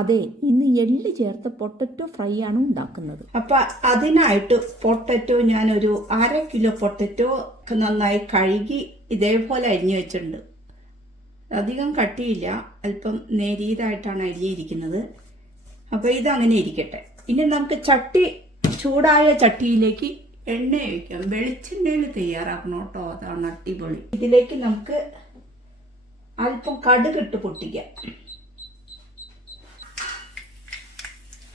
അതെ, ഇന്ന് എള്ള് ചേർത്ത് പൊട്ടറ്റോ ഫ്രൈ ആണ് ഉണ്ടാക്കുന്നത്. അപ്പൊ അതിനായിട്ട് പൊട്ടറ്റോ ഞാനൊരു 1/2 കിലോ പൊട്ടറ്റോ നന്നായി കഴുകി ഇതേപോലെ അരിഞ്ഞു വെച്ചിട്ടുണ്ട്. അധികം കട്ടിയില്ല, അല്പം നേരിയതായിട്ടാണ് അരിഞ്ഞിരിക്കുന്നത്. അപ്പൊ ഇതങ്ങനെ ഇരിക്കട്ടെ. ഇനി നമുക്ക് ചൂടായ ചട്ടിയിലേക്ക് എണ്ണ ഒഴിക്കാം. വെളിച്ചെണ്ണയിൽ തയ്യാറാക്കണം കേട്ടോ, അതാണ് അടിപൊളി. ഇതിലേക്ക് നമുക്ക് അല്പം കടുകിട്ട് പൊട്ടിക്കാം.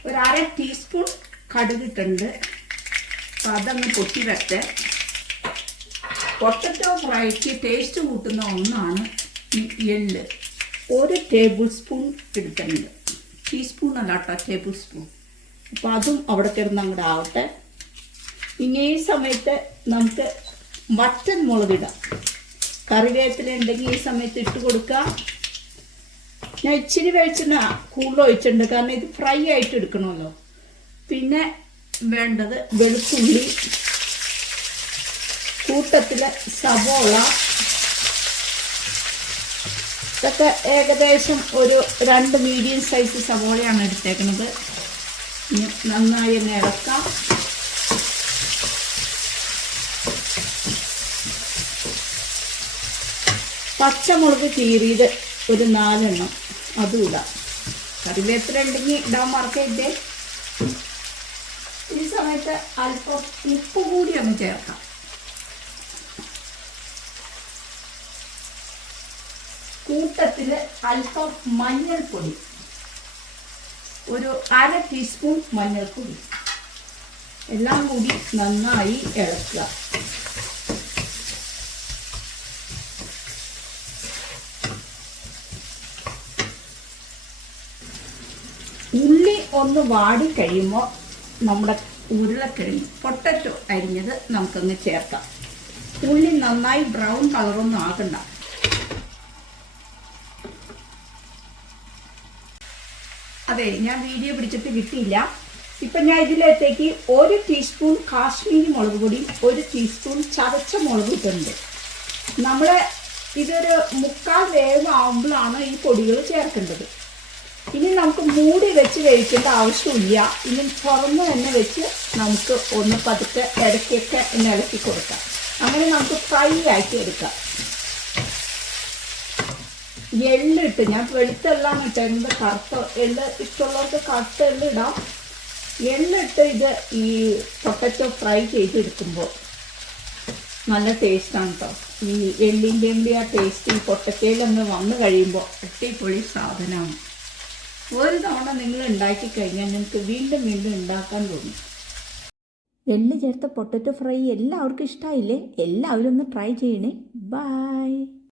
ഒരു 1/2 ടീസ്പൂൺ കടുകിട്ടുണ്ട്. അപ്പം അതങ്ങ് പൊട്ടി വരട്ടെ. പൊട്ടറ്റോ ഫ്രൈക്ക് ടേസ്റ്റ് കൂട്ടുന്ന ഒന്നാണ് എള്ള്. 1 ടേബിൾ സ്പൂൺ എടുത്തിട്ടുണ്ട്. ടീസ്പൂൺ അല്ല കേട്ടോ, ടേബിൾ സ്പൂൺ. അപ്പോൾ അതും അവിടെ കിടന്ന് അങ്ങോട്ട് ആവട്ടെ. ഇനി ഈ സമയത്ത് നമുക്ക് വറ്റൽ മുളകിടാം. കറിവേപ്പില ഉണ്ടെങ്കിൽ ഈ സമയത്ത് ഇട്ട് കൊടുക്കുക. ഞാൻ ഇച്ചിരി വെളിച്ചെണ്ണ കൂടുതൽ ഒഴിച്ചിട്ടുണ്ട്, കാരണം ഇത് ഫ്രൈ ആയിട്ട് എടുക്കണമല്ലോ. പിന്നെ വേണ്ടത് വെളുത്തുള്ളി, കൂട്ടത്തിൽ സവോള. ഇതൊക്കെ ഏകദേശം ഒരു 2 മീഡിയം സൈസ് സവോളയാണ് എടുത്തേക്കുന്നത്. നന്നായി ഒന്ന് ഇളക്കാം. പച്ചമുളക് കീറിയത് ഒരു 4 എണ്ണം അതും ഇടാം. കറിവേപ്പില ഉണ്ടെങ്കിൽ ഇടാൻ മറക്കരുതേ. ഈ സമയത്ത് അല്പം ഉപ്പ് കൂടി ഒന്ന് ചേർക്കാം. കൂട്ടത്തിൽ അല്പം മഞ്ഞൾപ്പൊടി, ഒരു 1/2 ടീസ്പൂൺ മഞ്ഞൾപ്പൊടി. എല്ലാം കൂടി നന്നായി ഇളക്കുക. ഉള്ളി ഒന്ന് വാടി കഴിയുമ്പോൾ നമ്മുടെ ഉരുളക്കിഴങ്ങ് പൊട്ടറ്റോ അരിഞ്ഞത് നമുക്കൊന്ന് ചേർക്കാം. ഉള്ളി നന്നായി ബ്രൗൺ കളറൊന്നും ആകണ്ട. അതെ, ഞാൻ വീഡിയോ പിടിച്ചിട്ട് കിട്ടിയില്ല. ഇപ്പം ഞാൻ ഇതിലേക്ക് 1 ടീസ്പൂൺ കാശ്മീരി മുളക് പൊടിയും 1 ടീസ്പൂൺ ചതച്ച മുളക് ഇട്ടുണ്ട്. നമ്മൾ ഇതൊരു 3/4 വേവ് ആവുമ്പോഴാണ് ഈ പൊടികൾ ചേർക്കേണ്ടത്. ഇനി നമുക്ക് മൂടി വെച്ച് വേവിക്കേണ്ട ആവശ്യമില്ല. ഇനി തുറന്ന് തന്നെ വെച്ച് നമുക്ക് ഒന്ന് പതുക്കെ ഇടയ്ക്കൊക്കെ ഇളക്കി കൊടുക്കാം. അങ്ങനെ നമുക്ക് ഫ്രൈ ആക്കി എടുക്കാം. എള്ളിട്ട്, ഞാൻ വെളുത്തെല്ലാം ഇട്ടേക്കുന്നത്, കറുത്ത എള്ള് ഇഷ്ടമുള്ളവർക്ക് കറുത്ത എള്ള് ഇടാം. എള്ളിട്ട് ഇത് ഈ പൊട്ടറ്റോ ഫ്രൈ ചെയ്തെടുക്കുമ്പോൾ നല്ല ടേസ്റ്റാണ് കേട്ടോ. ഈ എള്ളിൻ്റെയും കൂടി ആ ടേസ്റ്റ് ഈ പൊട്ടറ്റോയിലൊന്ന് വന്നു കഴിയുമ്പോൾ അടിപൊളി സാധനമാണ്. ഒരു തവണ നിങ്ങൾ ഉണ്ടാക്കി കഴിഞ്ഞാൽ നിങ്ങൾക്ക് വീണ്ടും വീണ്ടും ഉണ്ടാക്കാൻ തോന്നും. എള്ള് ചേർത്ത പൊട്ടറ്റോ ഫ്രൈ എല്ലാവർക്കും ഇഷ്ടമായില്ലേ? എല്ലാവരും ഒന്ന് ട്രൈ ചെയ്യണേ. ബൈ.